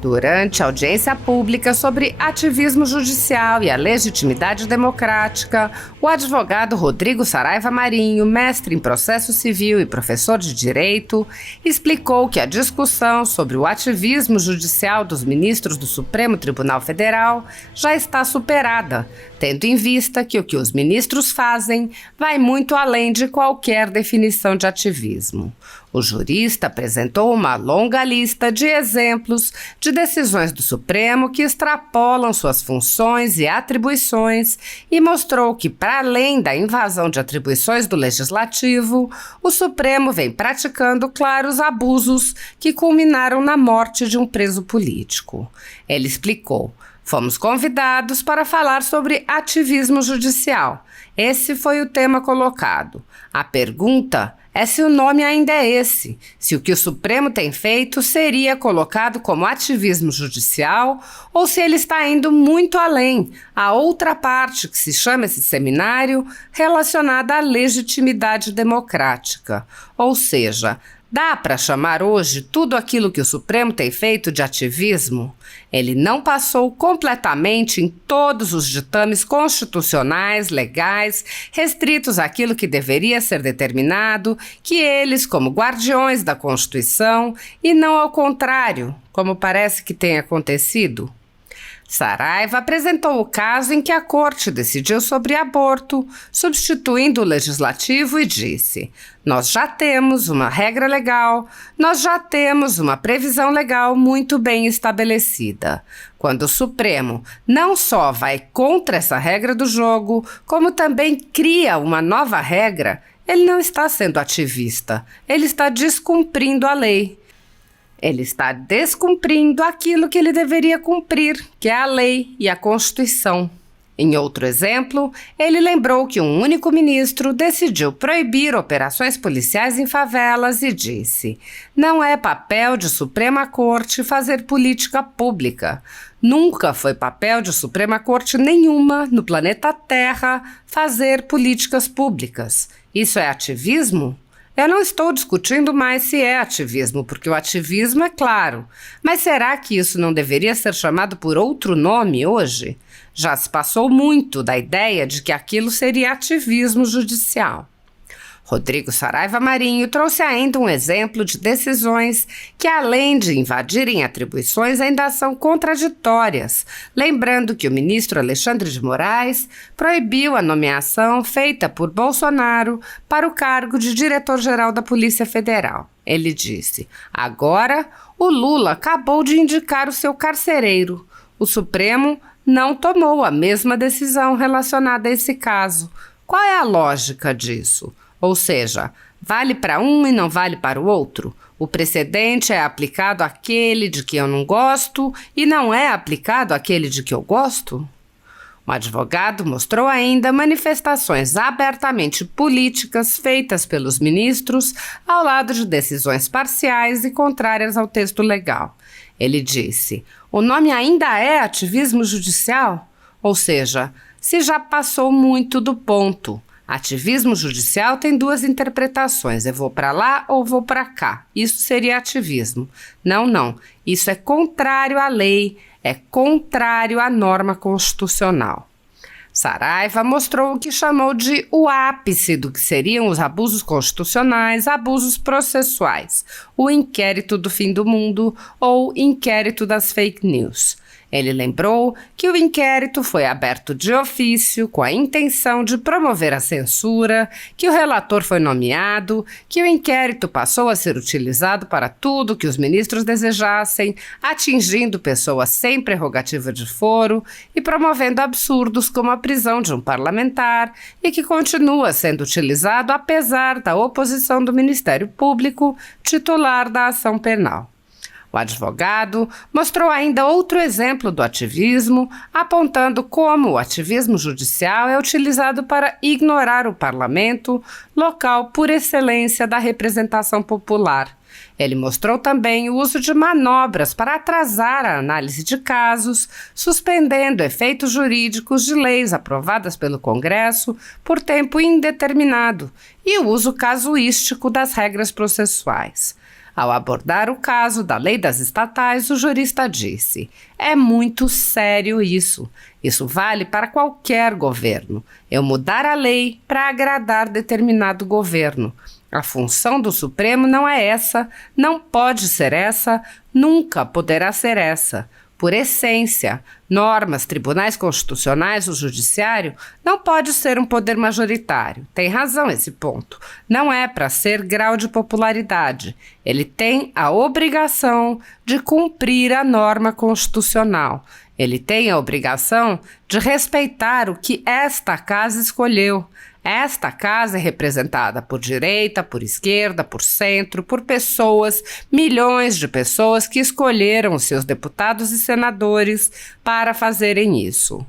Durante a audiência pública sobre ativismo judicial e a legitimidade democrática, o advogado Rodrigo Saraiva Marinho, mestre em processo civil e professor de direito, explicou que a discussão sobre o ativismo judicial dos ministros do Supremo Tribunal Federal já está superada, tendo em vista que o que os ministros fazem vai muito além de qualquer definição de ativismo. O jurista apresentou uma longa lista de exemplos de decisões do Supremo que extrapolam suas funções e atribuições e mostrou que, para além da invasão de atribuições do Legislativo, o Supremo vem praticando claros abusos que culminaram na morte de um preso político. Ele explicou: fomos convidados para falar sobre ativismo judicial. Esse foi o tema colocado. A pergunta é se o nome ainda é esse, se o que o Supremo tem feito seria colocado como ativismo judicial ou se ele está indo muito além, a outra parte que se chama esse seminário relacionada à legitimidade democrática, ou seja, dá para chamar hoje tudo aquilo que o Supremo tem feito de ativismo? Ele não passou completamente em todos os ditames constitucionais, legais, restritos àquilo que deveria ser determinado, que eles, como guardiões da Constituição, e não ao contrário, como parece que tem acontecido. Saraiva apresentou o caso em que a Corte decidiu sobre aborto, substituindo o Legislativo e disse: nós já temos uma regra legal, nós já temos uma previsão legal muito bem estabelecida. Quando o Supremo não só vai contra essa regra do jogo, como também cria uma nova regra, ele não está sendo ativista, ele está descumprindo a lei. Ele está descumprindo aquilo que ele deveria cumprir, que é a lei e a Constituição. Em outro exemplo, ele lembrou que um único ministro decidiu proibir operações policiais em favelas e disse: não é papel de Suprema Corte fazer política pública. Nunca foi papel de Suprema Corte nenhuma no planeta Terra fazer políticas públicas. Isso é ativismo? Eu não estou discutindo mais se é ativismo, porque o ativismo é claro. Mas será que isso não deveria ser chamado por outro nome hoje? Já se passou muito da ideia de que aquilo seria ativismo judicial. Rodrigo Saraiva Marinho trouxe ainda um exemplo de decisões que, além de invadirem atribuições, ainda são contraditórias, lembrando que o ministro Alexandre de Moraes proibiu a nomeação feita por Bolsonaro para o cargo de diretor-geral da Polícia Federal. Ele disse: agora o Lula acabou de indicar o seu carcereiro. O Supremo não tomou a mesma decisão relacionada a esse caso. Qual é a lógica disso? Ou seja, vale para um e não vale para o outro? O precedente é aplicado àquele de que eu não gosto e não é aplicado àquele de que eu gosto? O advogado mostrou ainda manifestações abertamente políticas feitas pelos ministros ao lado de decisões parciais e contrárias ao texto legal. Ele disse: o nome ainda é ativismo judicial? Ou seja, se já passou muito do ponto. Ativismo judicial tem duas interpretações: eu vou para lá ou vou para cá. Isso seria ativismo. Não. Isso é contrário à lei, é contrário à norma constitucional. Saraiva mostrou o que chamou de o ápice do que seriam os abusos constitucionais, abusos processuais, o inquérito do fim do mundo ou inquérito das fake news. Ele lembrou que o inquérito foi aberto de ofício com a intenção de promover a censura, que o relator foi nomeado, que o inquérito passou a ser utilizado para tudo que os ministros desejassem, atingindo pessoas sem prerrogativa de foro e promovendo absurdos como a prisão de um parlamentar e que continua sendo utilizado apesar da oposição do Ministério Público, titular da ação penal. O advogado mostrou ainda outro exemplo do ativismo, apontando como o ativismo judicial é utilizado para ignorar o parlamento, local por excelência da representação popular. Ele mostrou também o uso de manobras para atrasar a análise de casos, suspendendo efeitos jurídicos de leis aprovadas pelo Congresso por tempo indeterminado, e o uso casuístico das regras processuais. Ao abordar o caso da lei das estatais, o jurista disse: é muito sério isso. Isso vale para qualquer governo. Eu mudar a lei para agradar determinado governo. A função do Supremo não é essa, não pode ser essa, nunca poderá ser essa. Por essência, normas, tribunais constitucionais, o judiciário não pode ser um poder majoritário. Tem razão esse ponto. Não é para ser grau de popularidade. Ele tem a obrigação de cumprir a norma constitucional. Ele tem a obrigação de respeitar o que esta casa escolheu. Esta casa é representada por direita, por esquerda, por centro, por pessoas, milhões de pessoas que escolheram seus deputados e senadores para fazerem isso.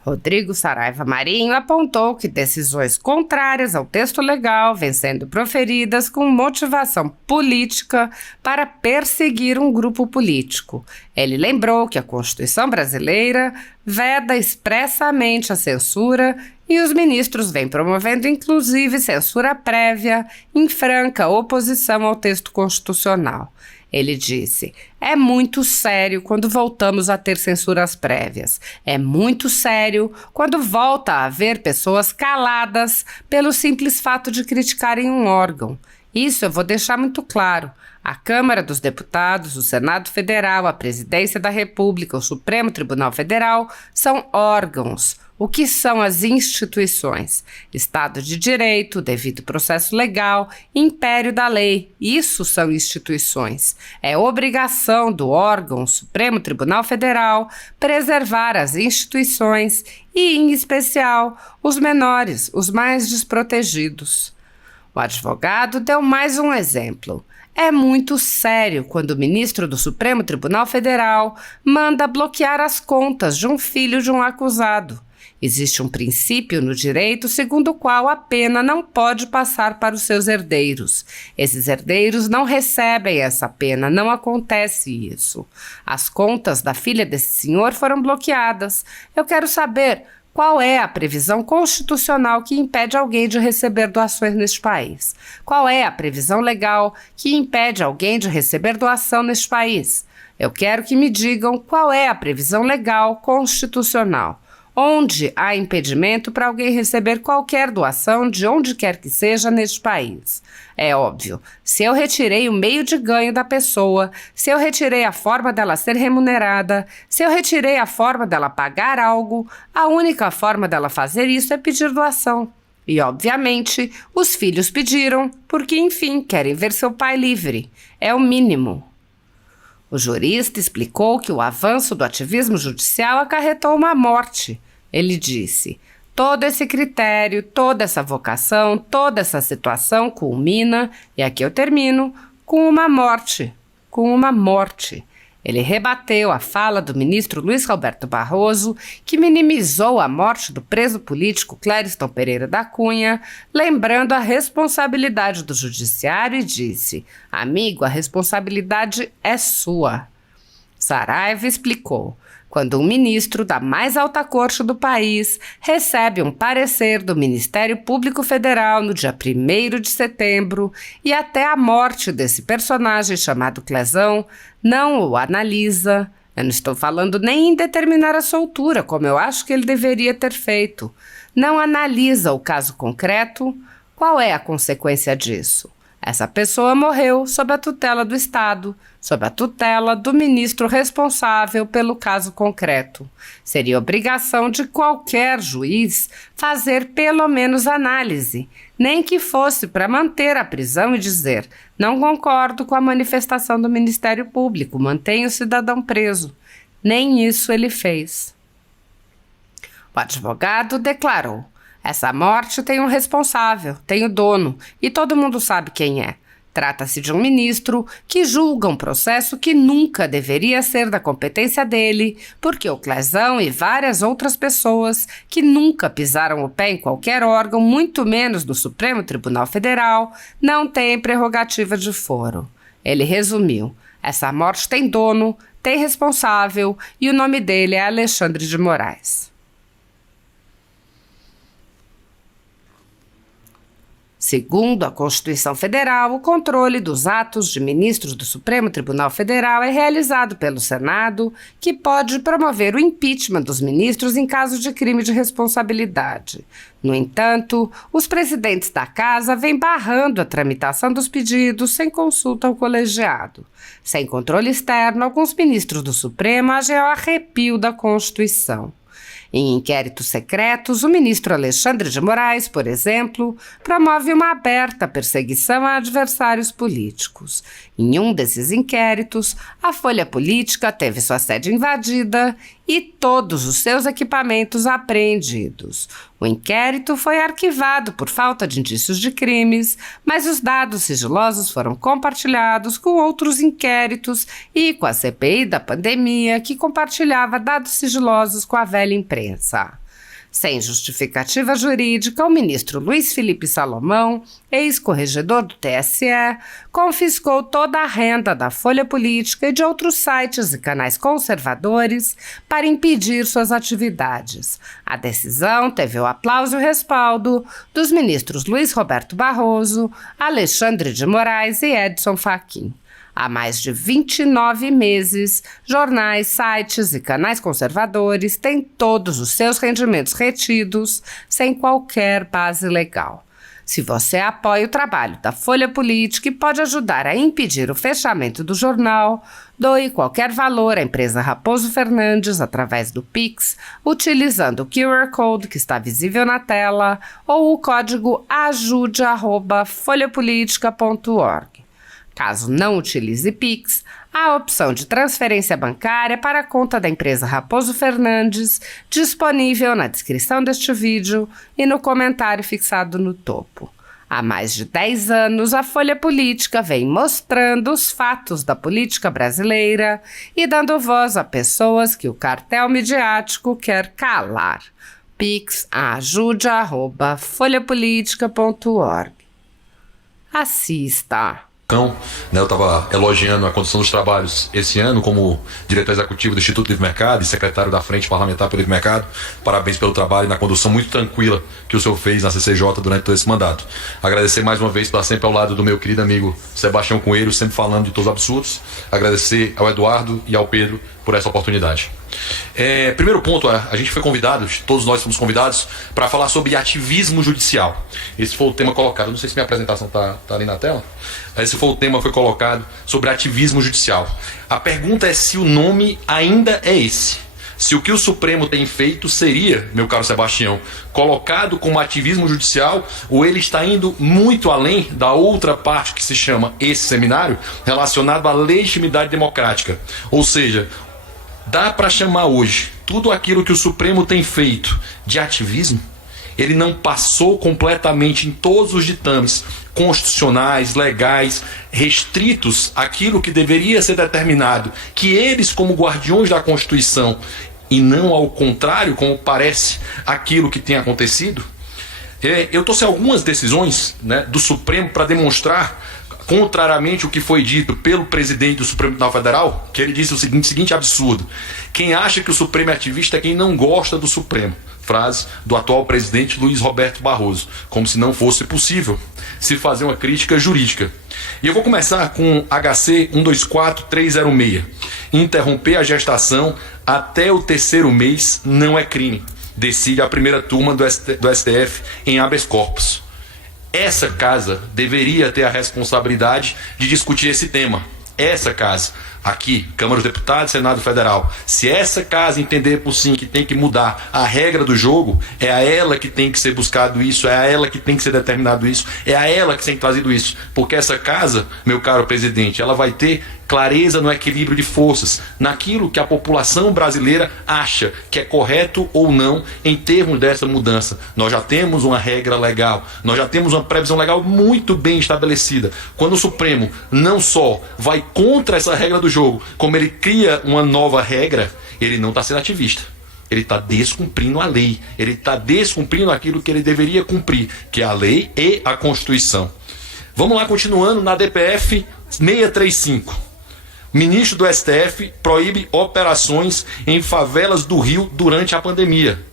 Rodrigo Saraiva Marinho apontou que decisões contrárias ao texto legal vêm sendo proferidas com motivação política para perseguir um grupo político. Ele lembrou que a Constituição brasileira veda expressamente a censura e os ministros vêm promovendo inclusive censura prévia em franca oposição ao texto constitucional. Ele disse: é muito sério quando voltamos a ter censuras prévias. É muito sério quando volta a haver pessoas caladas pelo simples fato de criticarem um órgão. Isso eu vou deixar muito claro. A Câmara dos Deputados, o Senado Federal, a Presidência da República, o Supremo Tribunal Federal são órgãos. O que são as instituições? Estado de Direito, devido processo legal, império da lei. Isso são instituições. É obrigação do órgão Supremo Tribunal Federal preservar as instituições e, em especial, os menores, os mais desprotegidos. O advogado deu mais um exemplo. É muito sério quando o ministro do Supremo Tribunal Federal manda bloquear as contas de um filho de um acusado. Existe um princípio no direito segundo o qual a pena não pode passar para os seus herdeiros. Esses herdeiros não recebem essa pena, não acontece isso. As contas da filha desse senhor foram bloqueadas. Eu quero saber qual é a previsão constitucional que impede alguém de receber doações neste país. Qual é a previsão legal que impede alguém de receber doação neste país? Eu quero que me digam qual é a previsão legal constitucional. Onde há impedimento para alguém receber qualquer doação de onde quer que seja neste país? É óbvio, se eu retirei o meio de ganho da pessoa, se eu retirei a forma dela ser remunerada, se eu retirei a forma dela pagar algo, a única forma dela fazer isso é pedir doação. E, obviamente, os filhos pediram porque, enfim, querem ver seu pai livre. É o mínimo. O jurista explicou que o avanço do ativismo judicial acarretou uma morte. Ele disse: todo esse critério, toda essa vocação, toda essa situação culmina, e aqui eu termino, com uma morte. Com uma morte. Ele rebateu a fala do ministro Luiz Roberto Barroso, que minimizou a morte do preso político Clériston Pereira da Cunha, lembrando a responsabilidade do judiciário e disse: amigo, a responsabilidade é sua. Saraiva explicou: quando um ministro da mais alta corte do país recebe um parecer do Ministério Público Federal no dia 1º de setembro e até a morte desse personagem chamado Clezão, não o analisa. Eu não estou falando nem em determinar a soltura, como eu acho que ele deveria ter feito. Não analisa o caso concreto. Qual é a consequência disso? Essa pessoa morreu sob a tutela do Estado, sob a tutela do ministro responsável pelo caso concreto. Seria obrigação de qualquer juiz fazer pelo menos análise, nem que fosse para manter a prisão e dizer: não concordo com a manifestação do Ministério Público, mantenho o cidadão preso. Nem isso ele fez. O advogado declarou: essa morte tem um responsável, tem o dono, e todo mundo sabe quem é. Trata-se de um ministro que julga um processo que nunca deveria ser da competência dele, porque o Clezão e várias outras pessoas que nunca pisaram o pé em qualquer órgão, muito menos no Supremo Tribunal Federal, não têm prerrogativa de foro. Ele resumiu: essa morte tem dono, tem responsável, e o nome dele é Alexandre de Moraes. Segundo a Constituição Federal, o controle dos atos de ministros do Supremo Tribunal Federal é realizado pelo Senado, que pode promover o impeachment dos ministros em caso de crime de responsabilidade. No entanto, os presidentes da Casa vêm barrando a tramitação dos pedidos sem consulta ao colegiado. Sem controle externo, alguns ministros do Supremo agem ao arrepio da Constituição. Em inquéritos secretos, o ministro Alexandre de Moraes, por exemplo, promove uma aberta perseguição a adversários políticos. Em um desses inquéritos, a Folha Política teve sua sede invadida e todos os seus equipamentos apreendidos. O inquérito foi arquivado por falta de indícios de crimes, mas os dados sigilosos foram compartilhados com outros inquéritos e com a CPI da pandemia, que compartilhava dados sigilosos com a velha imprensa. Sem justificativa jurídica, o ministro Luiz Felipe Salomão, ex-corregedor do TSE, confiscou toda a renda da Folha Política e de outros sites e canais conservadores para impedir suas atividades. A decisão teve o aplauso e o respaldo dos ministros Luiz Roberto Barroso, Alexandre de Moraes e Edson Fachin. Há mais de 29 meses, jornais, sites e canais conservadores têm todos os seus rendimentos retidos sem qualquer base legal. Se você apoia o trabalho da Folha Política e pode ajudar a impedir o fechamento do jornal, doe qualquer valor à empresa Raposo Fernandes através do Pix, utilizando o QR Code que está visível na tela ou o código ajude@folhapolitica.org. Caso não utilize Pix, há a opção de transferência bancária para a conta da empresa Raposo Fernandes, disponível na descrição deste vídeo e no comentário fixado no topo. Há mais de 10 anos, a Folha Política vem mostrando os fatos da política brasileira e dando voz a pessoas que o cartel midiático quer calar. Pix ajude@folhapolitica.org. Assista! Eu estava elogiando a condução dos trabalhos esse ano como diretor executivo do Instituto Livre Mercado e secretário da Frente Parlamentar pelo Livre Mercado. Parabéns pelo trabalho e na condução muito tranquila que o senhor fez na CCJ durante todo esse mandato. Agradecer mais uma vez por estar sempre ao lado do meu querido amigo Sebastião Coelho, sempre falando de todos os absurdos. Agradecer ao Eduardo e ao Pedro por essa oportunidade. Primeiro ponto, a gente foi convidado, todos nós fomos convidados para falar sobre ativismo judicial. Esse foi o tema colocado, não sei se minha apresentação está ali na tela. Esse foi o tema que foi colocado sobre ativismo judicial. A pergunta é se o nome ainda é esse. Se o que o Supremo tem feito seria, meu caro Sebastião, colocado como ativismo judicial, ou ele está indo muito além da outra parte que se chama esse seminário, relacionado à legitimidade democrática. Ou seja, dá para chamar hoje tudo aquilo que o Supremo tem feito de ativismo? Ele não passou completamente em todos os ditames constitucionais, legais, restritos àquilo que deveria ser determinado, que eles, como guardiões da Constituição, e não ao contrário, como parece aquilo que tem acontecido? Eu trouxe algumas decisões, do Supremo para demonstrar, contrariamente ao que foi dito pelo presidente do Supremo Tribunal Federal, que ele disse o seguinte absurdo: quem acha que o Supremo é ativista é quem não gosta do Supremo. Frase do atual presidente Luiz Roberto Barroso, como se não fosse possível se fazer uma crítica jurídica. E eu vou começar com HC 124306. Interromper a gestação até o 3º mês não é crime, decide a primeira turma do STF em habeas corpus. Essa casa deveria ter a responsabilidade de discutir esse tema. Essa casa, aqui, Câmara dos Deputados, Senado Federal, se essa casa entender por sim que tem que mudar a regra do jogo, é a ela que tem que ser buscado isso, é a ela que tem que ser determinado isso, é a ela que tem que ser trazido isso, porque essa casa, meu caro presidente, ela vai ter clareza no equilíbrio de forças, naquilo que a população brasileira acha que é correto ou não em termos dessa mudança. Nós já temos uma regra legal, nós já temos uma previsão legal muito bem estabelecida. Quando o Supremo não só vai contra essa regra do jogo, como ele cria uma nova regra, ele não está sendo ativista. Ele está descumprindo a lei, ele está descumprindo aquilo que ele deveria cumprir, que é a lei e a Constituição. Vamos lá, continuando na DPF 635. Ministro do STF proíbe operações em favelas do Rio durante a pandemia.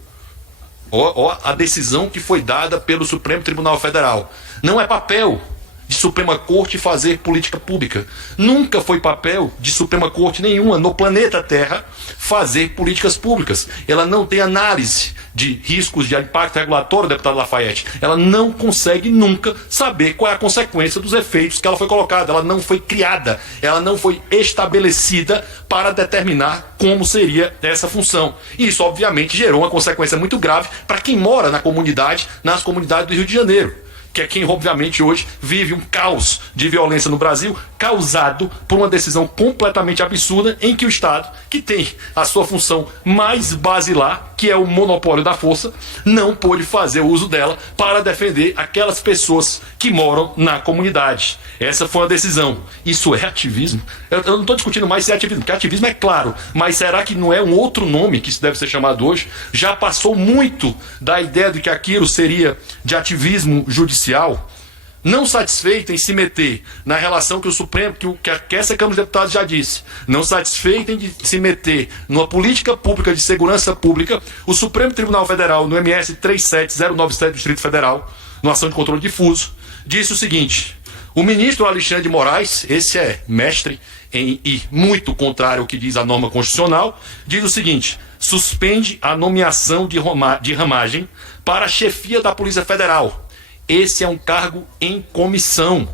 Ó a decisão que foi dada pelo Supremo Tribunal Federal. Não é papel de Suprema Corte fazer política pública. Nunca foi papel de Suprema Corte nenhuma no planeta Terra fazer políticas públicas. Ela não tem análise de riscos de impacto regulatório, deputado Lafayette. Ela não consegue nunca saber qual é a consequência dos efeitos que ela foi colocada. Ela não foi criada, ela não foi estabelecida para determinar como seria essa função. E isso, obviamente, gerou uma consequência muito grave para quem mora na comunidade, nas comunidades do Rio de Janeiro, que é quem, obviamente, hoje vive um caos de violência no Brasil, causado por uma decisão completamente absurda em que o Estado, que tem a sua função mais basilar, que é o monopólio da força, não pôde fazer o uso dela para defender aquelas pessoas que moram na comunidade. Essa foi uma decisão. Isso é ativismo? Eu não estou discutindo mais se é ativismo, porque ativismo é claro, mas será que não é um outro nome que isso deve ser chamado hoje? Já passou muito da ideia de que aquilo seria de ativismo judicial? Não satisfeito em se meter na relação que o Supremo, que essa Câmara dos Deputados já disse, não satisfeito em se meter numa política pública de segurança pública, o Supremo Tribunal Federal, no MS 37097 do Distrito Federal, numa ação de controle difuso, disse o seguinte: o ministro Alexandre de Moraes, esse é mestre em ir muito contrário ao que diz a norma constitucional, diz o seguinte: suspende a nomeação de ramagem para a chefia da Polícia Federal. Esse é um cargo em comissão,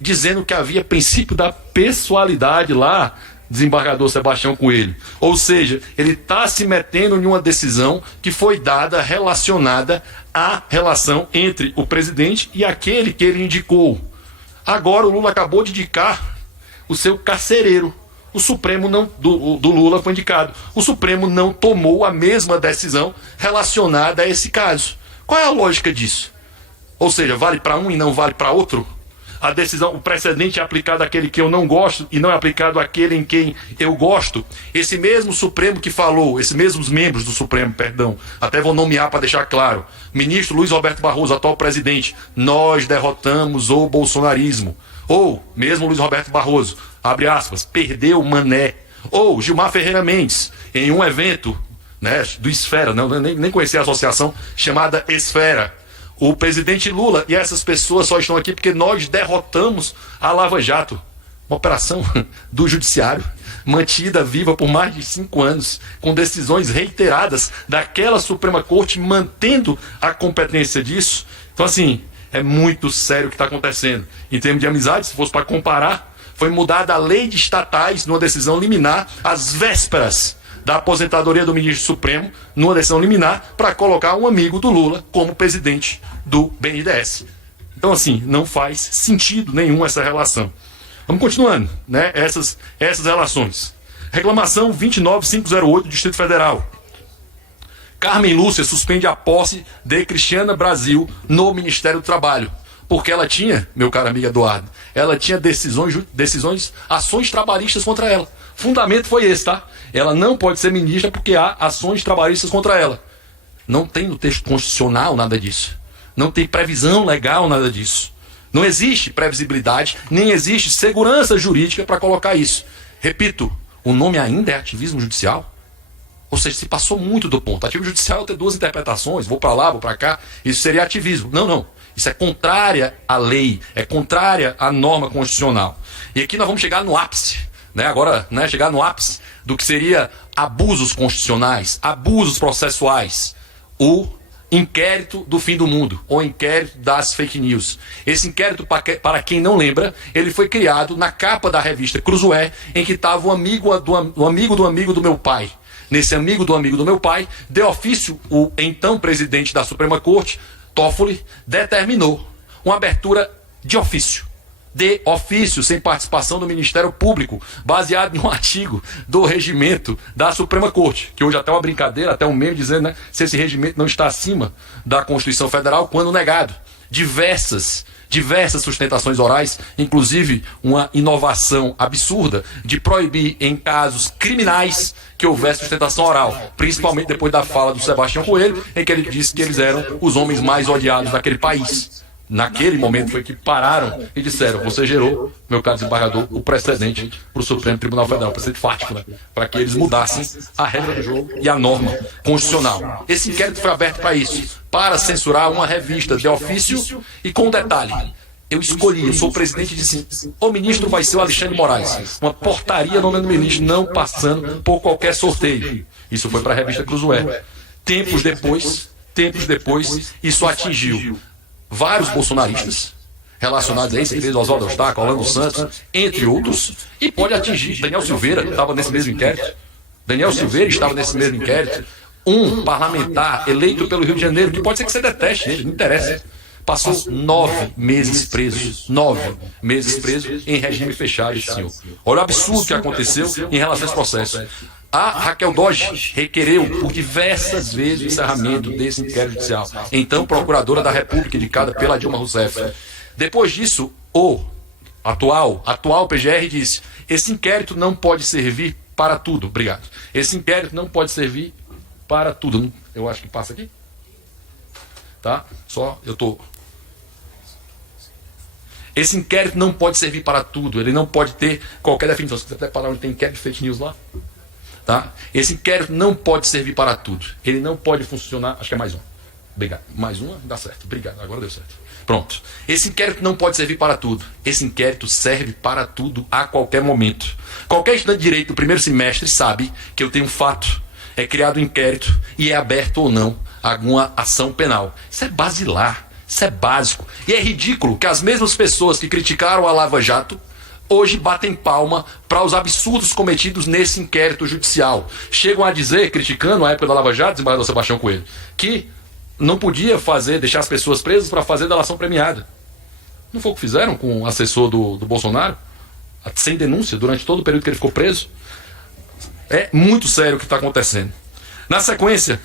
dizendo que havia princípio da pessoalidade lá, desembargador Sebastião Coelho. Ou seja, ele está se metendo em uma decisão que foi dada relacionada à relação entre o presidente e aquele que ele indicou. Agora o Lula acabou de indicar o seu carcereiro. O Supremo não, do Lula foi indicado. O Supremo não tomou a mesma decisão relacionada a esse caso. Qual é a lógica disso? Ou seja, vale para um e não vale para outro? A decisão, o precedente é aplicado àquele que eu não gosto e não é aplicado àquele em quem eu gosto. Esse mesmo Supremo que falou, esses mesmos membros do Supremo, perdão, até vou nomear para deixar claro: ministro Luiz Roberto Barroso, atual presidente, nós derrotamos o bolsonarismo. Ou, mesmo Luiz Roberto Barroso, abre aspas, perdeu Mané. Ou Gilmar Ferreira Mendes, em um evento, né, do Esfera, nem conhecia a associação, chamada Esfera. O presidente Lula e essas pessoas só estão aqui porque nós derrotamos a Lava Jato. Uma operação do judiciário, mantida viva por mais de 5 anos, com decisões reiteradas daquela Suprema Corte, mantendo a competência disso. Então, assim, é muito sério o que está acontecendo. Em termos de amizade, se fosse para comparar, foi mudada a lei de estatais numa decisão liminar, às vésperas da aposentadoria do ministro Supremo, numa decisão liminar, para colocar um amigo do Lula como presidente do BNDES. Então, assim, não faz sentido nenhum essa relação. Vamos continuando, né? Essas relações. Reclamação 29508 do Distrito Federal. Carmen Lúcia suspende a posse de Cristiana Brasil no Ministério do Trabalho. Porque ela tinha, meu caro amigo Eduardo, ela tinha ações trabalhistas contra ela. Fundamento foi esse, tá? Ela não pode ser ministra porque há ações trabalhistas contra ela. Não tem no texto constitucional nada disso. Não tem previsão legal nada disso. Não existe previsibilidade, nem existe segurança jurídica para colocar isso. Repito, o nome ainda é ativismo judicial. Ou seja, se passou muito do ponto. Ativismo judicial tem 2 interpretações, vou para lá, vou para cá. Isso seria ativismo. Não. Isso é contrária à lei, é contrária à norma constitucional. E aqui nós vamos chegar no ápice. Agora, chegar no ápice do que seria abusos constitucionais, abusos processuais, o inquérito do fim do mundo, ou inquérito das fake news. Esse inquérito, para quem não lembra, ele foi criado na capa da revista Cruzoé, em que estava o amigo do meu pai. Nesse amigo do meu pai, de ofício, o então presidente da Suprema Corte, Toffoli, determinou uma abertura de ofício, sem participação do Ministério Público, baseado em um artigo do regimento da Suprema Corte, que hoje até uma brincadeira, até um meme dizendo, se esse regimento não está acima da Constituição Federal, quando negado. Diversas sustentações orais, inclusive uma inovação absurda de proibir em casos criminais que houvesse sustentação oral, principalmente depois da fala do Sebastião Coelho, em que ele disse que eles eram os homens mais odiados daquele país. naquele momento foi que pararam e disseram: você gerou, meu caro desembargador, o precedente para o Supremo Tribunal Federal, precedente fático, né? Para que eles mudassem a regra do jogo e a norma constitucional. Esse inquérito foi aberto para isso, para censurar uma revista de ofício e com detalhe. Eu escolhi, eu sou o presidente e disse: o ministro vai ser o Alexandre Moraes. Uma portaria nomeando o ministro, não passando por qualquer sorteio. Isso foi para a revista Cruzoé. Tempos depois, isso atingiu vários bolsonaristas relacionados a esse incrível Oswaldo Eustáquio, Orlando Santos, entre outros, e pode atingir. Daniel Silveira estava nesse mesmo inquérito. Um parlamentar eleito pelo Rio de Janeiro, que pode ser que você deteste ele, não interessa. Passou 9 meses preso. 9 meses preso em regime fechado, esse senhor. Olha o absurdo que aconteceu em relação a esse processo. A Raquel Dodge requereu por diversas vezes o encerramento desse inquérito judicial. Então, procuradora da República, indicada pela Dilma Rousseff. Depois disso, o atual PGR disse: esse inquérito não pode servir para tudo. Obrigado. Esse inquérito não pode servir para tudo. Eu acho que passa aqui. Tá? Esse inquérito não pode servir para tudo. Ele não pode ter qualquer definição. Se você quiser falar onde tem inquérito de fake news lá. Tá? Esse inquérito não pode servir para tudo. Ele não pode funcionar. Acho que é mais um. Obrigado. Mais uma? Dá certo. Obrigado. Agora deu certo. Pronto. Esse inquérito não pode servir para tudo. Esse inquérito serve para tudo a qualquer momento. Qualquer estudante de direito do primeiro semestre sabe que eu tenho um fato. É criado um inquérito e é aberto ou não alguma ação penal. Isso é basilar. Isso é básico. E é ridículo que as mesmas pessoas que criticaram a Lava Jato hoje batem palma para os absurdos cometidos nesse inquérito judicial. Chegam a dizer, criticando a época da Lava Jato, desembargador Sebastião Coelho, que não podia deixar as pessoas presas para fazer delação premiada. Não foi o que fizeram com o assessor do Bolsonaro? Sem denúncia, durante todo o período que ele ficou preso? É muito sério o que está acontecendo. Na sequência,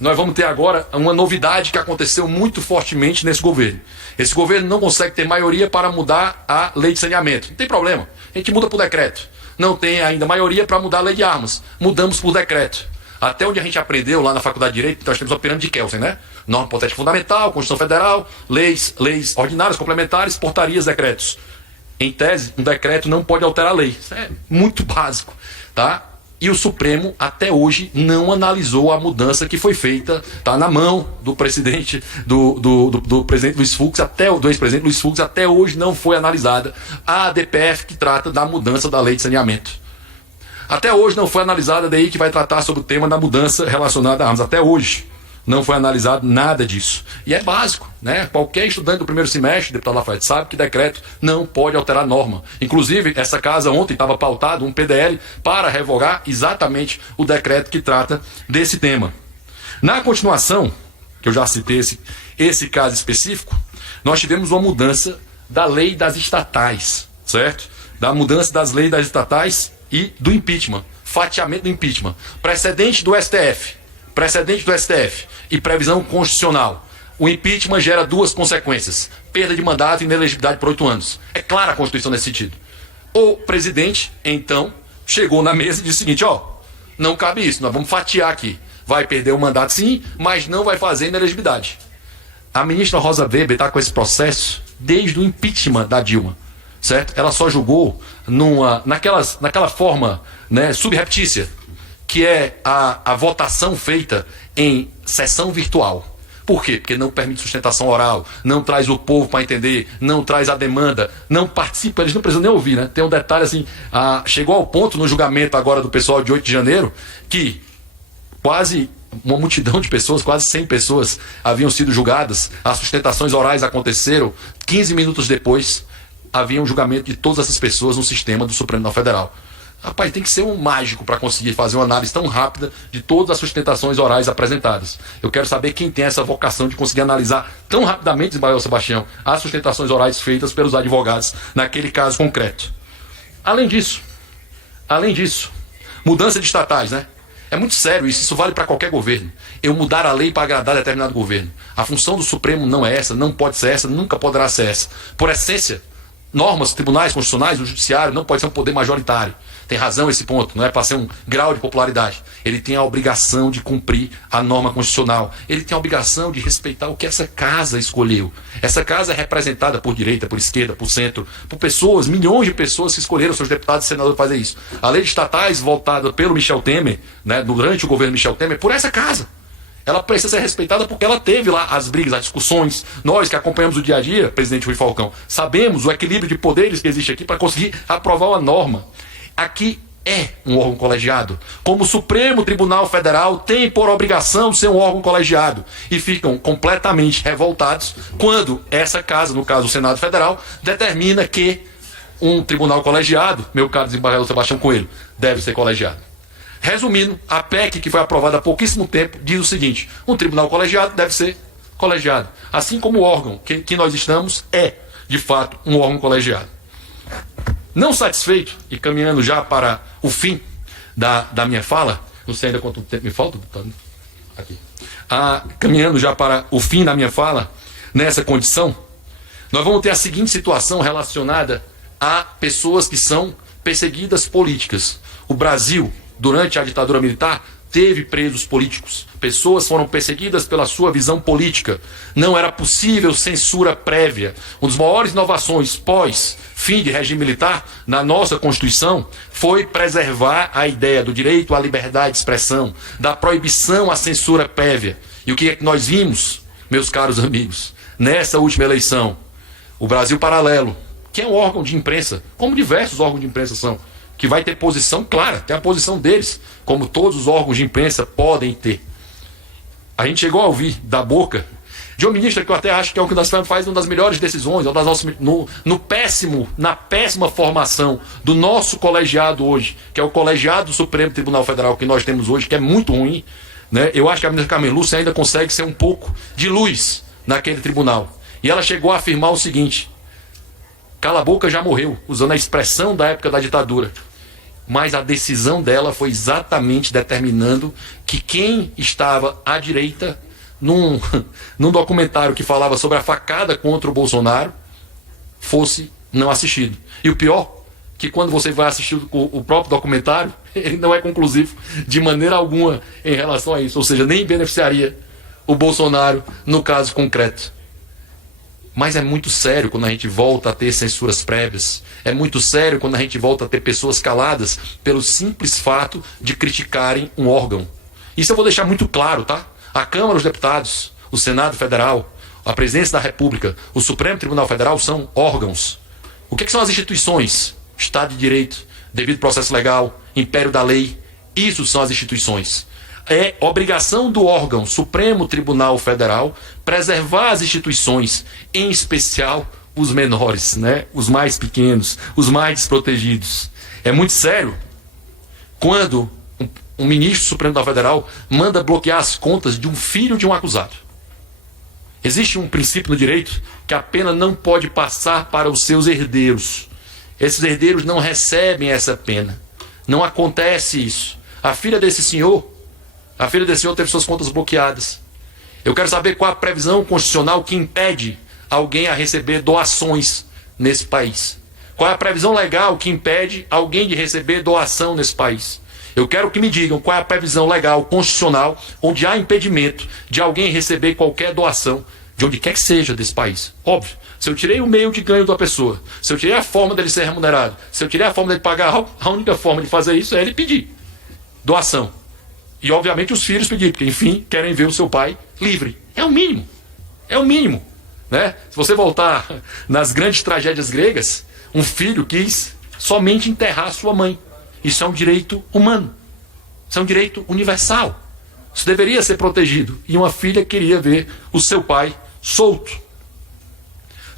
nós vamos ter agora uma novidade que aconteceu muito fortemente nesse governo. Esse governo não consegue ter maioria para mudar a lei de saneamento. Não tem problema, a gente muda por decreto. Não tem ainda maioria para mudar a lei de armas. Mudamos por decreto. Até onde a gente aprendeu lá na Faculdade de Direito, nós temos uma pirâmide de Kelsen, né? Norma hipotética fundamental, Constituição Federal, leis ordinárias, complementares, portarias, decretos. Em tese, um decreto não pode alterar a lei. Isso é muito básico, tá? E o Supremo, até hoje, não analisou a mudança que foi feita, tá na mão do presidente, do presidente Luiz Fux, do ex-presidente Luiz Fux, até hoje não foi analisada a ADPF que trata da mudança da lei de saneamento. Até hoje não foi analisada a DI que vai tratar sobre o tema da mudança relacionada a armas. Até hoje não foi analisado nada disso. E é básico, né? Qualquer estudante do primeiro semestre, deputado Lafayette, sabe que decreto não pode alterar norma. Inclusive, essa casa ontem estava pautado um PDL para revogar exatamente o decreto que trata desse tema. Na continuação, que eu já citei esse caso específico, nós tivemos uma mudança da lei das estatais, certo? Da mudança das leis das estatais e do impeachment, fatiamento do impeachment. Precedente do STF e previsão constitucional. O impeachment gera duas consequências: perda de mandato e inelegibilidade por 8 anos. É clara a Constituição nesse sentido. O presidente, então, chegou na mesa e disse o seguinte: não cabe isso, nós vamos fatiar aqui. Vai perder o mandato sim, mas não vai fazer inelegibilidade. A ministra Rosa Weber está com esse processo desde o impeachment da Dilma. Certo? Ela só julgou naquela forma, né, subreptícia, que é a votação feita em sessão virtual. Por quê? Porque não permite sustentação oral, não traz o povo para entender, não traz a demanda, não participa, eles não precisam nem ouvir, né? Tem um detalhe assim, chegou ao ponto no julgamento agora do pessoal de 8 de janeiro, que quase uma multidão de pessoas, quase 100 pessoas haviam sido julgadas, as sustentações orais aconteceram, 15 minutos depois havia um julgamento de todas essas pessoas no sistema do Supremo Tribunal Federal. Rapaz, tem que ser um mágico para conseguir fazer uma análise tão rápida de todas as sustentações orais apresentadas. Eu quero saber quem tem essa vocação de conseguir analisar tão rapidamente, Ismael Sebastião, as sustentações orais feitas pelos advogados naquele caso concreto. Além disso, mudança de estatais, né? É muito sério isso vale para qualquer governo. Eu mudar a lei para agradar determinado governo. A função do Supremo não é essa, não pode ser essa, nunca poderá ser essa. Por essência, normas, tribunais constitucionais, o judiciário não pode ser um poder majoritário. Tem razão esse ponto, não é para ser um grau de popularidade. Ele tem a obrigação de cumprir a norma constitucional. Ele tem a obrigação de respeitar o que essa casa escolheu. Essa casa é representada por direita, por esquerda, por centro, por pessoas, milhões de pessoas que escolheram seus deputados e senadores para fazer isso. A lei de estatais voltada pelo Michel Temer, né, durante o governo Michel Temer, por essa casa. Ela precisa ser respeitada porque ela teve lá as brigas, as discussões. Nós que acompanhamos o dia a dia, presidente Rui Falcão, sabemos o equilíbrio de poderes que existe aqui para conseguir aprovar uma norma. Aqui é um órgão colegiado, como o Supremo Tribunal Federal tem por obrigação ser um órgão colegiado, e ficam completamente revoltados quando essa casa, no caso o Senado Federal, determina que um tribunal colegiado, meu caro desembargador Sebastião Coelho, deve ser colegiado. Resumindo, a PEC que foi aprovada há pouquíssimo tempo diz o seguinte: um tribunal colegiado deve ser colegiado, assim como o órgão que nós estamos é, de fato, um órgão colegiado. Não satisfeito, e caminhando já para o fim da minha fala, não sei ainda quanto tempo me falta, aqui. Caminhando já para o fim da minha fala, nessa condição, nós vamos ter a seguinte situação relacionada a pessoas que são perseguidas políticas. O Brasil, durante a ditadura militar, teve presos políticos. Pessoas foram perseguidas pela sua visão política. Não era possível censura prévia. Uma das maiores inovações pós-fim de regime militar na nossa Constituição foi preservar a ideia do direito à liberdade de expressão, da proibição à censura prévia. E o que é que nós vimos, meus caros amigos, nessa última eleição? O Brasil Paralelo, que é um órgão de imprensa, como diversos órgãos de imprensa são, que vai ter posição clara, tem a posição deles, como todos os órgãos de imprensa podem ter. A gente chegou a ouvir da boca de um ministro que eu até acho que é o que nós faz uma das melhores decisões, uma das nossas, na péssima formação do nosso colegiado hoje, que é o colegiado do Supremo Tribunal Federal que nós temos hoje, que é muito ruim, né? Eu acho que a ministra Carmen Lúcia ainda consegue ser um pouco de luz naquele tribunal. E ela chegou a afirmar o seguinte: cala a boca já morreu, usando a expressão da época da ditadura. Mas a decisão dela foi exatamente determinando que quem estava à direita, num documentário que falava sobre a facada contra o Bolsonaro, fosse não assistido. E o pior, que quando você vai assistir o próprio documentário, ele não é conclusivo de maneira alguma em relação a isso. Ou seja, nem beneficiaria o Bolsonaro no caso concreto. Mas é muito sério quando a gente volta a ter censuras prévias. É muito sério quando a gente volta a ter pessoas caladas pelo simples fato de criticarem um órgão. Isso eu vou deixar muito claro, tá? A Câmara dos Deputados, o Senado Federal, a Presidência da República, o Supremo Tribunal Federal são órgãos. O que são as instituições? Estado de Direito, devido processo legal, império da lei. Isso são as instituições. É obrigação do órgão Supremo Tribunal Federal preservar as instituições, em especial os menores, né? Os mais pequenos, os mais desprotegidos. É muito sério quando um ministro do Supremo Tribunal Federal manda bloquear as contas de um filho de um acusado. Existe um princípio no direito que a pena não pode passar para os seus herdeiros. Esses herdeiros não recebem essa pena. Não acontece isso. A filha desse senhor teve suas contas bloqueadas. Eu quero saber qual a previsão constitucional que impede alguém a receber doações nesse país. Qual é a previsão legal que impede alguém de receber doação nesse país? Eu quero que me digam qual é a previsão legal constitucional onde há impedimento de alguém receber qualquer doação de onde quer que seja desse país. Óbvio, se eu tirei o meio de ganho da pessoa, se eu tirei a forma dele ser remunerado, se eu tirei a forma dele pagar, a única forma de fazer isso é ele pedir doação. E, obviamente, os filhos pedirem, porque, enfim, querem ver o seu pai livre. É o mínimo. É o mínimo. Né? Se você voltar nas grandes tragédias gregas, um filho quis somente enterrar sua mãe. Isso é um direito humano. Isso é um direito universal. Isso deveria ser protegido. E uma filha queria ver o seu pai solto.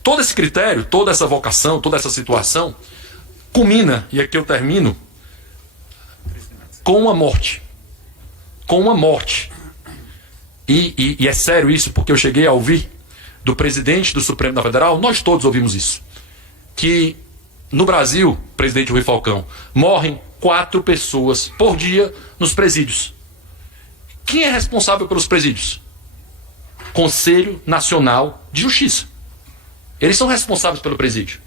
Todo esse critério, toda essa vocação, toda essa situação, culmina, e aqui eu termino, com uma morte. Com uma morte. E é sério isso, porque eu cheguei a ouvir do presidente do Supremo Tribunal Federal, nós todos ouvimos isso, que no Brasil, presidente Rui Falcão, morrem 4 pessoas por dia nos presídios. Quem é responsável pelos presídios? Conselho Nacional de Justiça. Eles são responsáveis pelo presídio.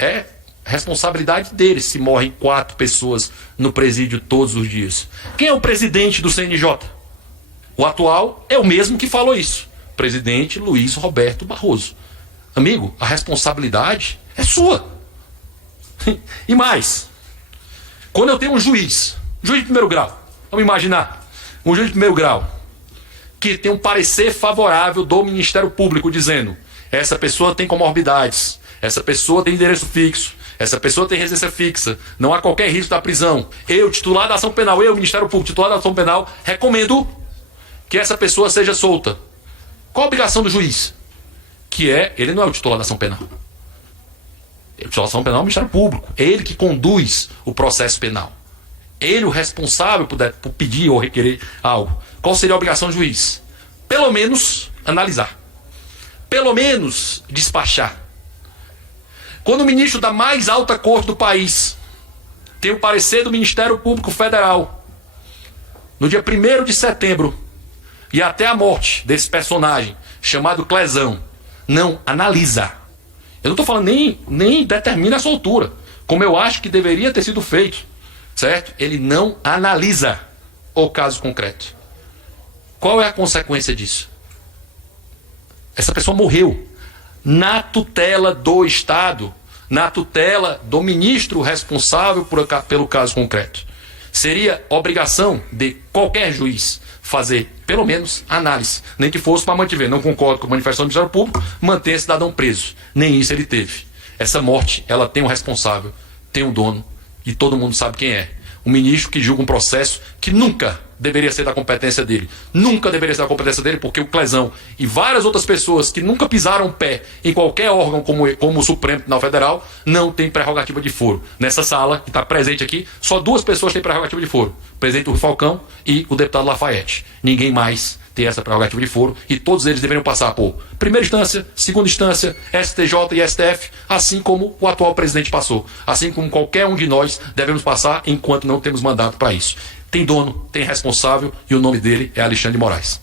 É responsabilidade deles se morrem 4 pessoas no presídio todos os dias. Quem é o presidente do CNJ? O atual é o mesmo que falou isso. Presidente Luiz Roberto Barroso. Amigo, a responsabilidade é sua. E mais, quando eu tenho um juiz de primeiro grau, vamos imaginar, um juiz de primeiro grau, que tem um parecer favorável do Ministério Público dizendo: essa pessoa tem comorbidades, essa pessoa tem endereço fixo, essa pessoa tem residência fixa, não há qualquer risco da prisão. Eu, titular da ação penal, Ministério Público, titular da ação penal, recomendo que essa pessoa seja solta. Qual a obrigação do juiz? Ele não é o titular da ação penal. O titular da ação penal é o Ministério Público. É ele que conduz o processo penal. Ele o responsável por pedir ou requerer algo. Qual seria a obrigação do juiz? Pelo menos analisar. Pelo menos despachar. Quando o ministro da mais alta corte do país tem o parecer do Ministério Público Federal, no dia 1º de setembro, e até a morte desse personagem, chamado Clezão, não analisa. Eu não estou falando nem determina a soltura, como eu acho que deveria ter sido feito, certo? Ele não analisa o caso concreto. Qual é a consequência disso? Essa pessoa morreu na tutela do Estado, na tutela do ministro responsável pelo caso concreto. Seria obrigação de qualquer juiz fazer, pelo menos, análise. Nem que fosse para manter. Não concordo com a manifestação do Ministério Público, manter esse cidadão preso. Nem isso ele teve. Essa morte, ela tem um responsável, tem um dono, e todo mundo sabe quem é. Um ministro que julga um processo que nunca deveria ser da competência dele. Nunca deveria ser da competência dele, porque o Clezão e várias outras pessoas que nunca pisaram o pé em qualquer órgão como o Supremo Tribunal Federal não tem prerrogativa de foro. Nessa sala, que está presente aqui, só 2 pessoas têm prerrogativa de foro. O presidente Rui Falcão e o deputado Lafayette. Ninguém mais tem essa prerrogativa de foro, e todos eles deveriam passar por primeira instância, segunda instância, STJ e STF, assim como o atual presidente passou. Assim como qualquer um de nós devemos passar enquanto não temos mandato para isso. Tem dono, tem responsável, e o nome dele é Alexandre de Moraes.